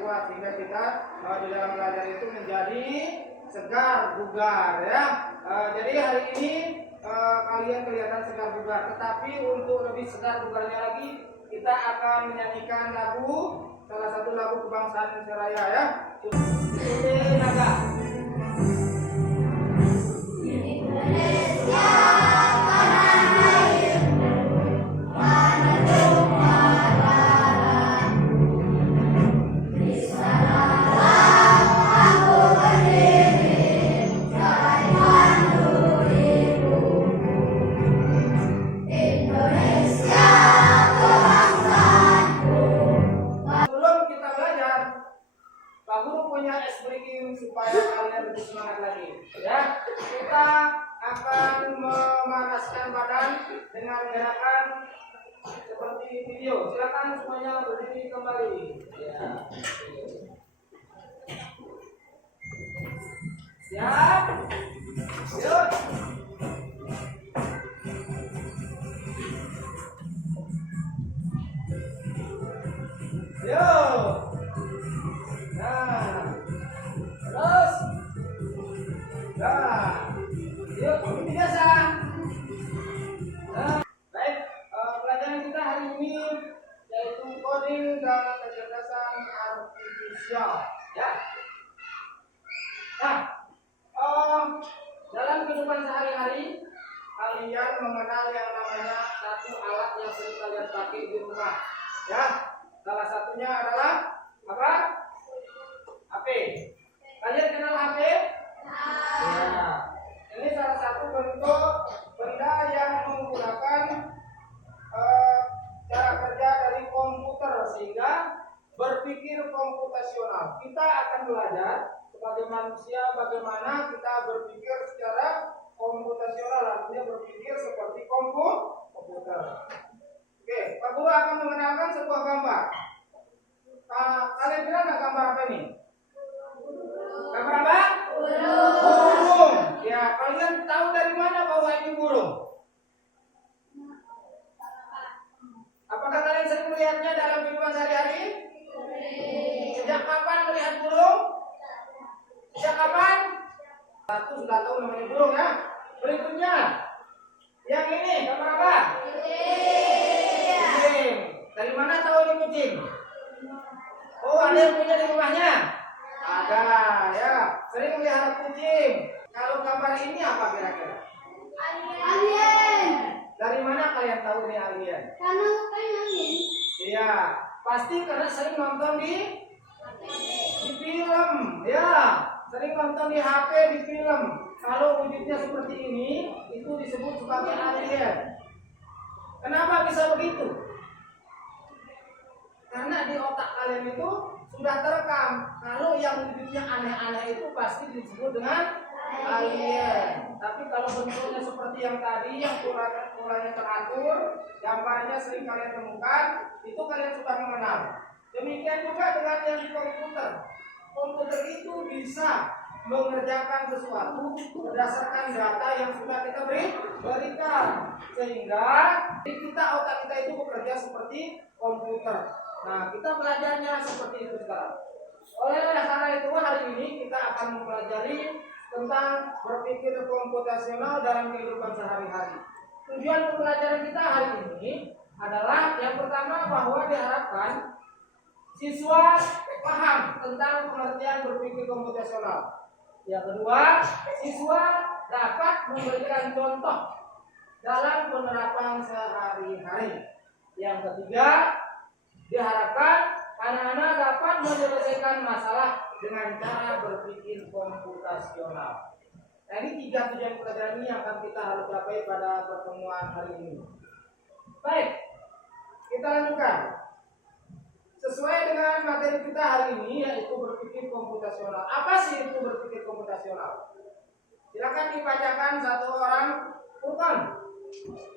kuat sehingga kita di dalam belajar itu menjadi segar bugar ya. Jadi hari ini kalian kelihatan segar bugar, tetapi untuk lebih segar bugarnya lagi kita akan menyanyikan lagu, salah satu lagu kebangsaan Indonesia Raya ya. Naga. Supaya kalian lebih semangat lagi ya. Kita akan memanaskan badan dengan gerakan seperti video. Silakan semuanya berdiri kembali ya. Siap? Yuk. Yuk. Nah, terus, nah, yuk, ini biasa. Nah, baik, pelajaran kita hari ini yaitu coding dan kecerdasan artifisial, ya. Nah, dalam kehidupan sehari-hari kalian mengenal yang namanya satu alat yang sering kalian pakai di rumah, ya. Salah satunya adalah apa? HP. Kalian kenal HP? Ya. Ini salah satu bentuk benda yang menggunakan cara kerja dari komputer sehingga berpikir komputasional. Kita akan belajar sebagai manusia bagaimana kita berpikir secara komputasional, artinya berpikir seperti komputer. Oke, Pak Guru akan mengenalkan sebuah gambar. Kalian kenal nggak gambar apa ini? Gambar apa? Burung. Ya, kalian tahu dari mana bahwa ini burung? Apakah kalian sering melihatnya dalam kehidupan sehari-hari? Sejak kapan melihat burung? Sejak kapan? Satu sudah tahu namanya burung ya. Berikutnya, yang ini gambar apa? Kucing. Dari mana tahu ini kucing? Oh, ada yang punya di rumahnya? Ada ya, sering melihara kucing. Kalau gambar ini apa kira-kira? Alien. Dari mana kalian tahu ini alien? Karena alien. Iya, pasti karena sering nonton di film, ya. Sering nonton di HP, di film. Kalau wujudnya seperti ini, itu disebut sebagai alien. Kenapa bisa begitu? Karena di otak kalian itu sudah terekam kalau yang wujudnya aneh-aneh itu pasti disebut dengan alien. Tapi kalau bentuknya seperti yang tadi, yang polanya teratur, gambarnya sering kalian temukan, itu kalian sudah mengenal. Demikian juga dengan yang di komputer. Komputer itu bisa mengerjakan sesuatu berdasarkan data yang sudah kita berikan, sehingga otak kita itu bekerja seperti komputer. Nah, kita belajarnya seperti itu sekarang. Oleh karena itu hari ini kita akan mempelajari tentang berpikir komputasional dalam kehidupan sehari-hari. Tujuan pembelajaran kita hari ini adalah yang pertama bahwa diharapkan siswa paham tentang pengertian berpikir komputasional. Yang kedua, siswa dapat memberikan contoh dalam penerapan sehari-hari. Yang ketiga, diharapkan anak-anak dapat menyelesaikan masalah dengan cara berpikir komputasional. Nah, ini 3 tujuan pelajaran ini yang akan kita harus capai pada pertemuan hari ini. Baik, kita lanjutkan. Sesuai dengan materi kita hari ini yaitu berpikir komputasional. Apa sih itu berpikir komputasional? Silakan dibacakan satu orang. Bukan.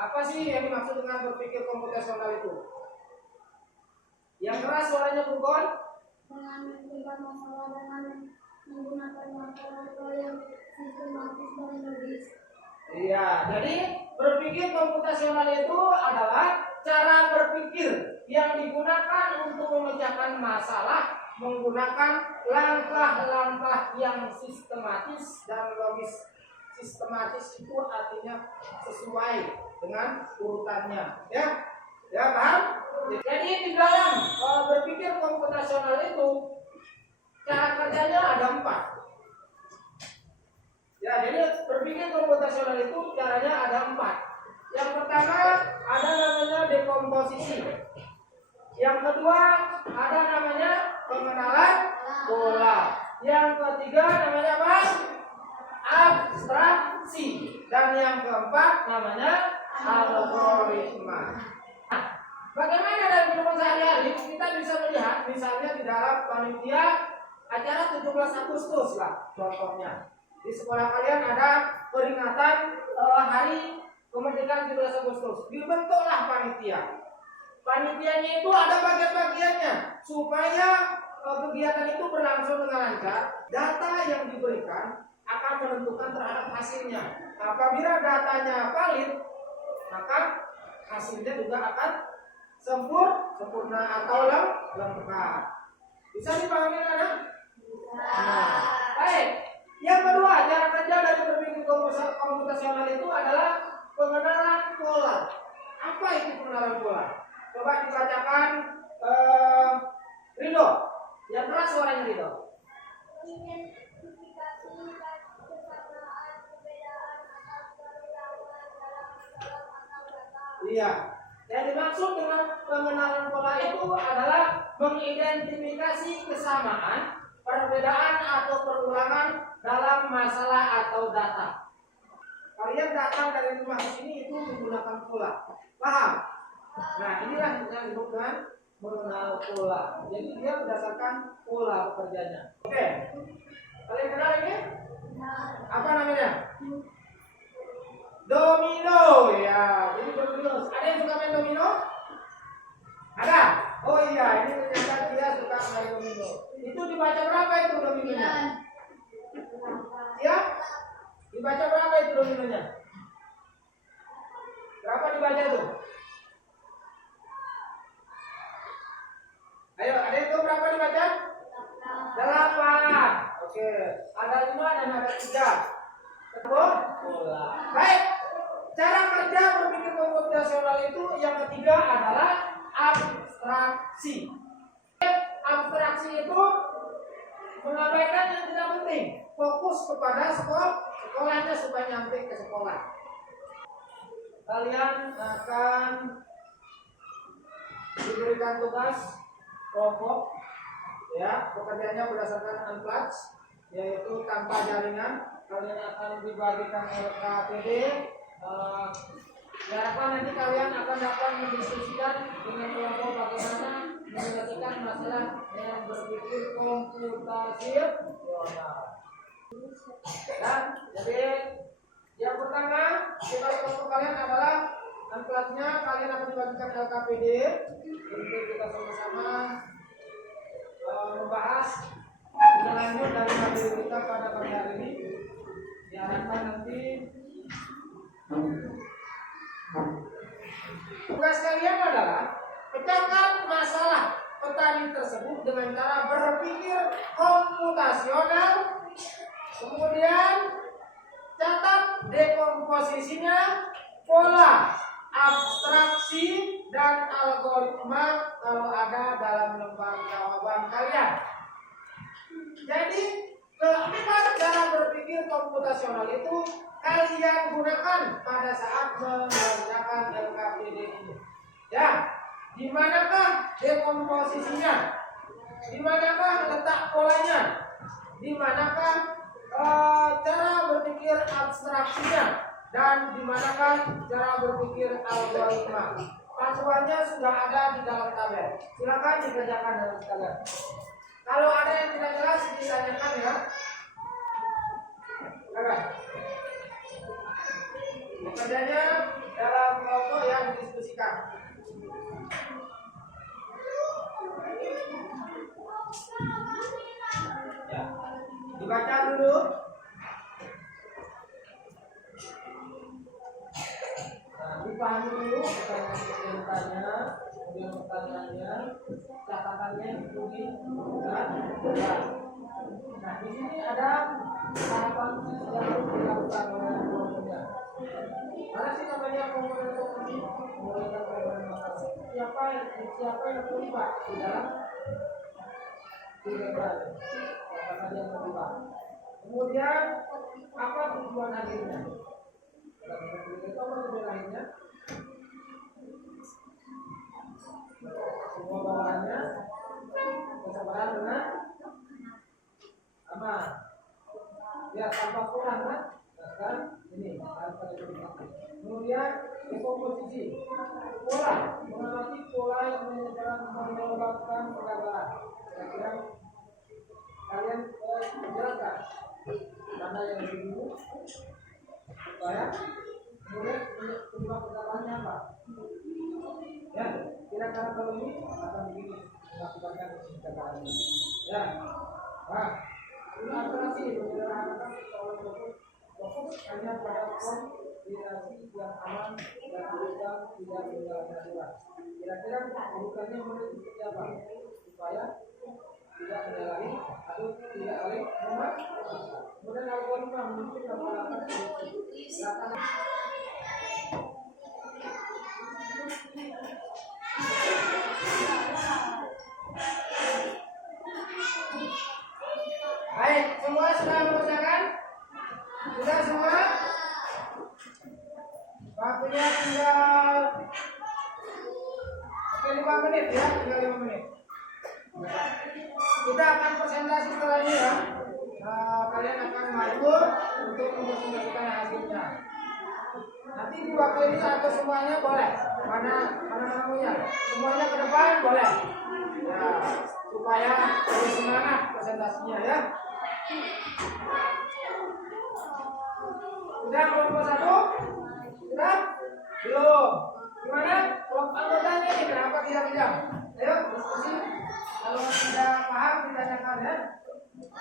Apa sih yang dimaksud dengan berpikir komputasional itu? Yang keras suaranya Bukan? Menganalisis masalah dengan menggunakan metode yang sistematis dan logis. Iya, jadi berpikir komputasional itu adalah cara berpikir yang digunakan untuk memecahkan masalah menggunakan langkah-langkah yang sistematis dan logis. Sistematis itu artinya sesuai dengan urutannya, ya paham? Jadi di dalam berpikir komputasional itu cara kerjanya ada 4. Ya, jadi berpikir komputasional itu caranya ada 4. Yang pertama ada namanya dekomposisi. Yang kedua ada namanya pengenalan pola. Yang ketiga namanya apa? Abstraksi. Dan yang keempat namanya algoritma. Nah, bagaimana dalam kehidupan sehari-hari kita bisa melihat misalnya di dalam panitia acara 17 Agustus lah contohnya. Di sekolah kalian ada peringatan hari kemerdekaan 17 Agustus. Dibentuklah panitia. Panitianya itu ada bagian-bagiannya supaya kegiatan itu berlangsung dengan lancar. Data yang diberikan akan menentukan terhadap hasilnya. Apabila datanya valid, maka hasilnya juga akan sempurna atau lengkap. Bisa dipahami anak? Nah, baik. Yang kedua, cara kerja dari berpikir komputasional itu adalah pengenalan pola. Apa itu pengenalan pola? Coba dibacakan Ridho. Yang keras suaranya Ridho. Identifikasi kesamaan perbedaan atas perilakuan dalam atau data. Iya. Yang dimaksud dengan pengenalan pola itu adalah mengidentifikasi kesamaan, perbedaan atau perulangan dalam masalah atau data. Kalian datang dari rumah ke sini itu menggunakan pola. Paham? Nah, inilah yang disebut dengan mengenal pola. Jadi dia berdasarkan pola pekerjaannya. Oke. Kalian kenal ini? Apa namanya? Domino, ya. Jadi domino. Ada yang suka main domino? Ada? Oh iya, ini ternyata dia suka main domino. Itu dibaca berapa itu dominonya? Ya? Dibaca berapa itu dominonya? Berapa dibaca tuh? Ayo, ada itu berapa dibaca? 8. Oke. Ada 5 dan ada 3. Betul? Baik. Cara kerja berpikir komputasional itu yang ketiga adalah abstraksi. Abstraksi itu mengabaikan yang tidak penting, fokus kepada sekolahnya supaya nyampe ke sekolah. Kalian akan diberikan tugas kelompok, ya, pekerjaannya berdasarkan unplugged, yaitu tanpa jaringan. Kalian akan dibagikan LKPD. Diharapkan nanti kalian akan dapat mendiskusikan dengan kelompok bagaimana menyelesaikan masalah yang berpikir komputasional. Dan jadi yang pertama tugas kelompok kalian adalah unplugged-nya kalian akan dibagikan LKPD untuk kita sama-sama membahas lebih lanjut dari materi kita pada pagi hari ini. Diharapkan nanti tugas kalian adalah pecahkan masalah petani tersebut dengan cara berpikir komputasional, kemudian catat dekomposisinya, pola, abstraksi, dan algoritma kalau ada dalam lembar jawaban kalian. Jadi keempat cara berpikir komputasional itu kalian gunakan pada saat mengerjakan LKPD ini. Ya, di manakah dekomposisinya? Di manakah letak polanya? Di manakah cara berpikir abstraksinya? Dan di manakah cara berpikir algoritma? Panduannya sudah ada di dalam tabel. Silakan dikerjakan dalam tabel. Kalau ada yang tidak jelas ditanyakan ya. Oke. Pekerjaannya dalam kelompok yang didiskusikan. Ya. Dibaca dulu. Nah, dipahami dulu pertanyaannya, kemudian pertanyaannya, catatannya ikuti dan benar. Nah di sini ada tahapan yang harus dilakukan oleh kelompoknya. Mana sih namanya komponen komponen? Komponen masalah. Siapa yang terlibat di dalam diagram? Siapa saja yang terlibat? Kemudian apa tujuan akhirnya? Itu apa tujuan akhirnya? Semua bawahannya kesabaran dengan aman. Ya tanpa kurang kan? Nah, sekarang ini harus ada komunikasi. Kemudian dekomposisi. Pola mengamati pola yang menyebabkan kegagalan. Kira-kira kalian menjelaskan mana yang lebih dulu supaya kemudian penyebab kegagalannya apa? Ya, kira-kira kalau ini akan begini melakukan kegagalan ini. Ya, nah, ini alternatif menyederhanakan soal fokus hanya pada kombinasi yang aman dan bukan tidak menjalankan. Kira-kira urutannya mulai seperti apa supaya tidak menyalahi atau tidak saling memaksa. Kemudian algoritma mungkin melakukan solusi. Baik, semua sudah mengerjakan? Sudah semua? Waktunya tinggal 5 menit ya, tinggal 5 menit. Kita akan presentasi setelah ini ya. Kalian akan maju untuk mempresentasikan hasilnya. Nanti di waktu ini atau semuanya boleh. Mana namanya? Semuanya ke depan boleh. Ya, supaya lebih semangat presentasinya ya. Sudah kelompok 1? Sudah? Belum. Gimana? Kelompok anggotanya ini kenapa tidak diam? Ayo diskusi. Kalau tidak paham ditanyakan ya.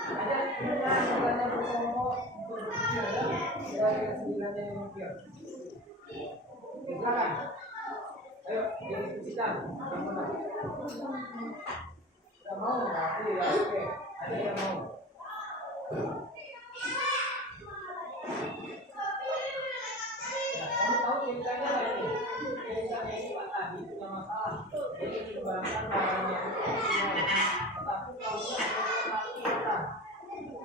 Ada bertanya berkelompok untuk berpikir ya. Kira-kira 9 yang mikir. Silakan. Ayo diskusikan. Tidak mau berarti ya oke. Ada yang mau. Ya, kamu tahu ceritanya apa ini? Ceritanya itu tadi punya masalah. Jadi dikembangkan barangnya tetapi kalau kita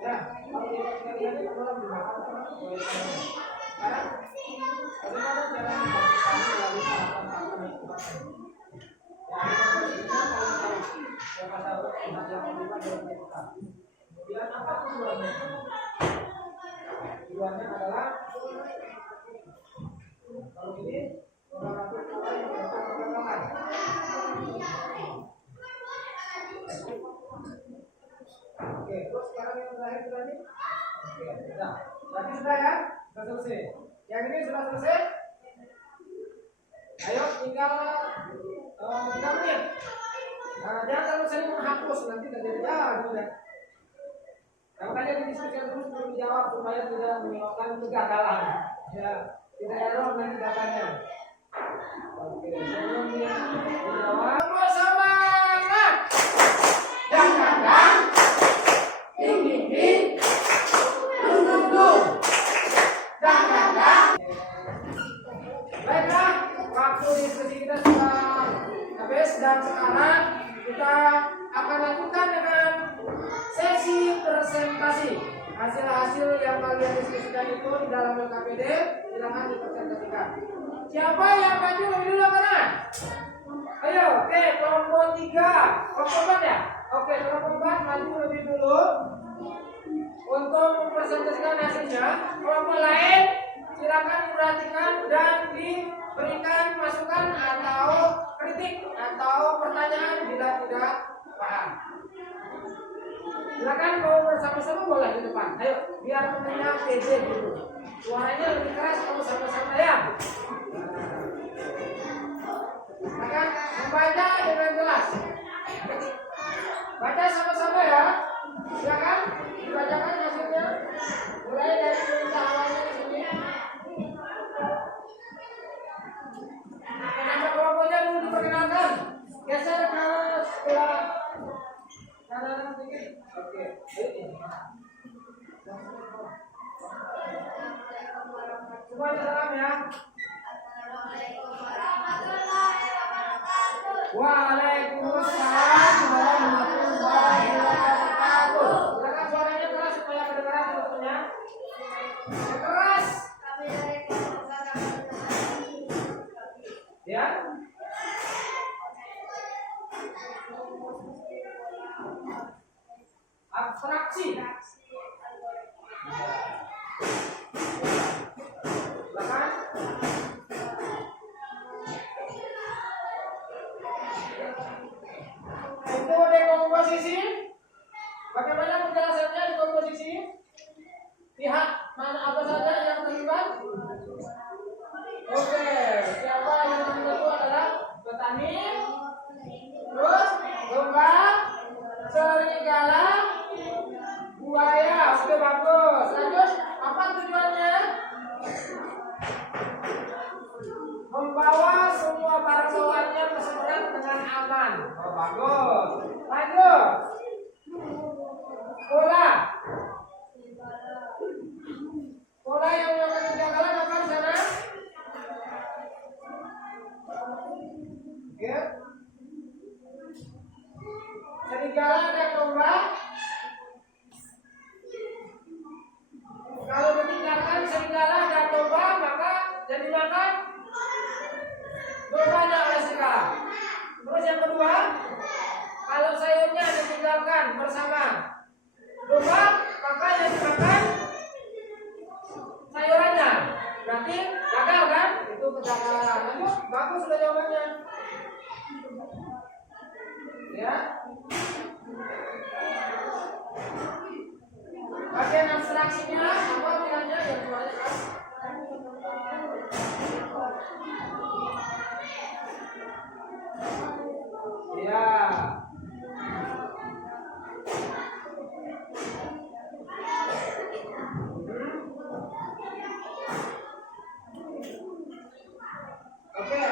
ya, kalau ceritanya itu orang dimakan oleh teman. Sekarang bagaimana cara membantu melalui tahapan-tahapan itu? Ya, kita kalau tahu siapa sahabat yang terlibat dalam cerita. Kemudian apa tujuannya? Tujuannya adalah kalau ini mengamati pola yang menyebabkan kegagalan. Oke, terus sekarang yang terakhir tadi. Oke, sudah. Berarti sudah ya? Sudah selesai. Yang ini sudah selesai? Ayo tinggal 3 menit. Nah, jangan terlalu sering menghapus nanti tidak jadi sudah. Kalau kalian didiskusikan terus belum dijawab supaya tidak menyebabkan kegagalan. Ya, tidak error nanti datanya. Oke, sebelum dijawab semangat. Jangan tinggi. Tunggu. Jangan. Baiklah, waktu diskusi kita sudah habis dan sekarang kita akan lanjutkan dengan sesi presentasi. Hasil-hasil yang kalian diskusikan itu di dalam LKPD silakan dipresentasikan. Siapa yang maju lebih dulu kanan? Ayo, oke, kelompok 3, kelompok 4 ya? Oke, kelompok 4 maju lebih dulu untuk mempresentasikan hasilnya. Kelompok lain silakan diperhatikan dan diberikan masukan atau kritik atau pertanyaan bila tidak paham. Silakan mau bersama-sama boleh di depan. Ayo, biar mendengar PJ dulu. Suaranya lebih keras kalau sama-sama ya. Silakan membaca dengan jelas. Baca sama-sama ya. Silakan dibacakan hasilnya. Mulai dari perintah awalnya di sini. Semuanya salam ya. Assalamualaikum warahmatullahi wabarakatuh. Waalaikumsalam warahmatullahi wabarakatuh. Silakan suaranya keras supaya kedengaran teman-temannya. Keras. Kami dari keluarga Ya. Abstraksi. Silakan. Itu dekomposisi. Bagaimana penjelasannya dekomposisi? Pihak mana apa saja yang terlibat? Oke, siapa yang terlibat itu adalah petani, terus domba, serigala, buaya. Oke, bagus. Lanjut, apa tujuannya? Membawa semua barang bawaannya ke seberang dengan aman. Oh, bagus. Lanjut. Pola. Pola yang melakukan kejanggalan apa di sana? Ya. Serigala dan domba. Kalau ditinggalkan serigala dan domba, maka jadi makan dombanya oleh serigala. Terus yang kedua, kalau sayurnya ditinggalkan bersama domba, maka yang dimakan sayurannya. Berarti gagal kan? Itu kejanggalan. Lanjut, bagus sudah jawabannya. Ya. Bagian abstraksinya apa pilihannya yang semuanya kan? Ya. Oke.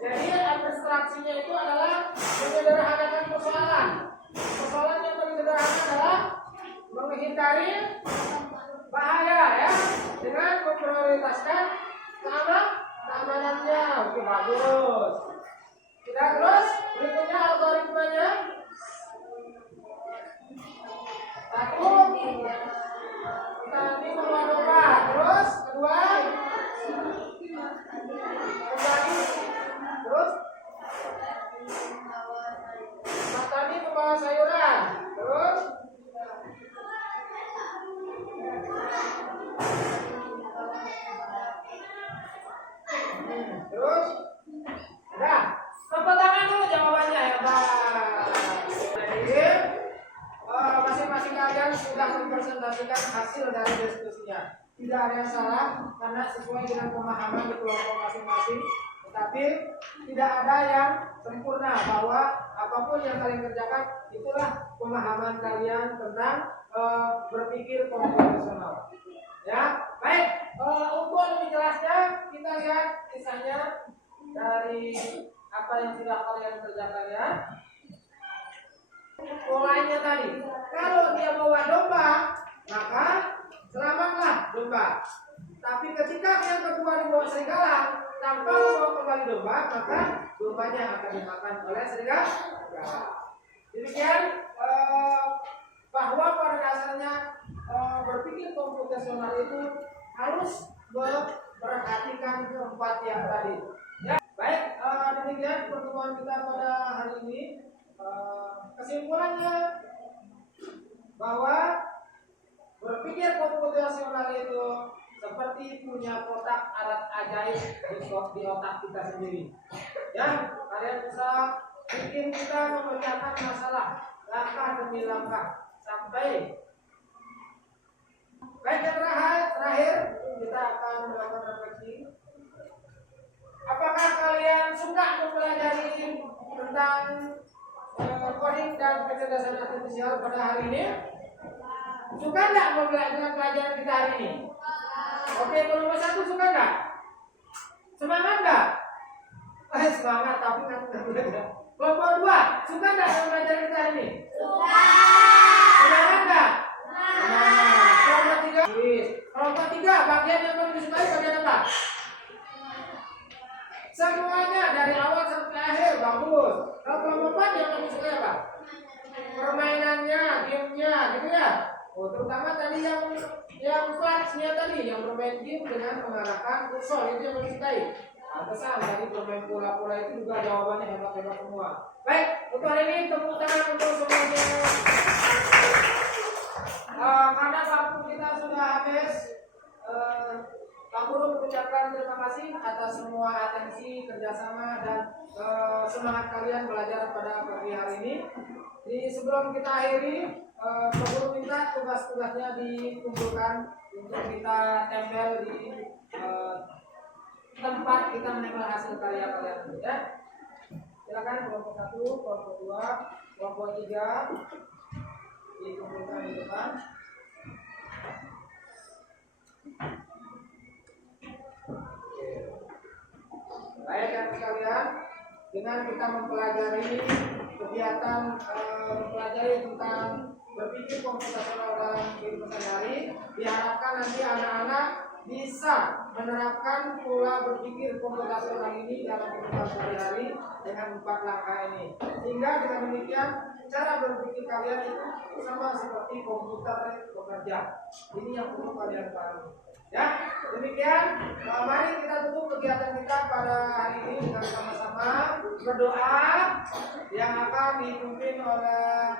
Jadi abstraksinya itu adalah menyederhanakan persoalan. Persoalan yang paling sederhana adalah menghindari bahaya ya dengan memprioritaskan keamanannya. Oke, bagus. Kita terus berikutnya algoritmanya. Satu, tadi membawa domba. Terus kedua, kembali. Terus tadi membawa sayuran. Terus terus udah. Tepuk tangan dulu jawabannya ya, Pak. Jadi masing-masing kalian sudah mempresentasikan hasil dari diskusinya. Tidak ada yang salah karena sesuai dengan pemahaman di kelompok masing-masing. Tetapi tidak ada yang sempurna bahwa apapun yang kalian kerjakan itulah pemahaman kalian tentang berpikir komputasional. Ya, baik. Untuk lebih jelasnya kita lihat kisahnya dari apa yang sudah kalian kerjakan ya. Polanya tadi, kalau dia bawa domba, maka selamatlah domba. Tapi ketika yang kedua dibawa serigala, tanpa membawa kembali domba, maka dombanya akan dimakan oleh serigala. Demikian bahwa pada dasarnya berpikir komputasional itu harus memperhatikan keempat yang tadi. Ya, baik. Demikian pertemuan kita pada hari ini. Kesimpulannya bahwa berpikir komputasional itu seperti punya kotak alat ajaib di otak kita sendiri. Ya, kalian bisa bikin kita memecahkan masalah langkah demi langkah sampai baik. Yang terakhir kita akan melakukan refleksi. Apakah kalian suka mempelajari tentang coding dan kecerdasan artifisial pada hari ini? Suka nggak dengan pelajaran kita hari ini? Oke, kelompok 1 suka nggak? Semangat nggak? Semangat tapi kan tidak. Kelompok 2 suka nggak dengan pelajaran kita hari ini? Suka. Semangat nggak? Nah, kelompok 3. Kelompok 3, bagian yang paling disukai bagian apa? Semuanya dari awal sampai akhir bagus. Kalau kelompok 4 yang paling disukai apa? Permainannya, gamenya, gitu ya. Oh, terutama tadi yang kelasnya tadi yang bermain game dengan mengarahkan kursor itu yang paling disukai. Pantesan tadi bermain pola-pola itu juga jawabannya hebat-hebat semua. Baik, untuk hari ini tepuk tangan untuk semuanya. Karena waktu kita sudah habis, Pak Guru mengucapkan terima kasih atas semua atensi, kerjasama dan semangat kalian belajar pada pagi hari ini. Sebelum kita akhiri, Pak Guru minta tugas-tugasnya dikumpulkan untuk kita tempel di tempat kita menempel hasil karya kalian, ya. Silakan kelompok 1, kelompok 2, kelompok 3 dikumpulkan di depan. Baik ya sekalian, dengan kita mempelajari kegiatan mempelajari tentang berpikir komputasional dalam kehidupan sehari-hari, diharapkan nanti anak-anak bisa menerapkan pola berpikir komputasional ini dalam kehidupan sehari-hari dengan 4 langkah ini. Sehingga dengan demikian cara berpikir kalian itu sama seperti komputer bekerja. Ini yang perlu kalian pahami. Ya, demikian. Mari kita tutup kegiatan kita pada hari ini dengan sama-sama berdoa yang akan dipimpin oleh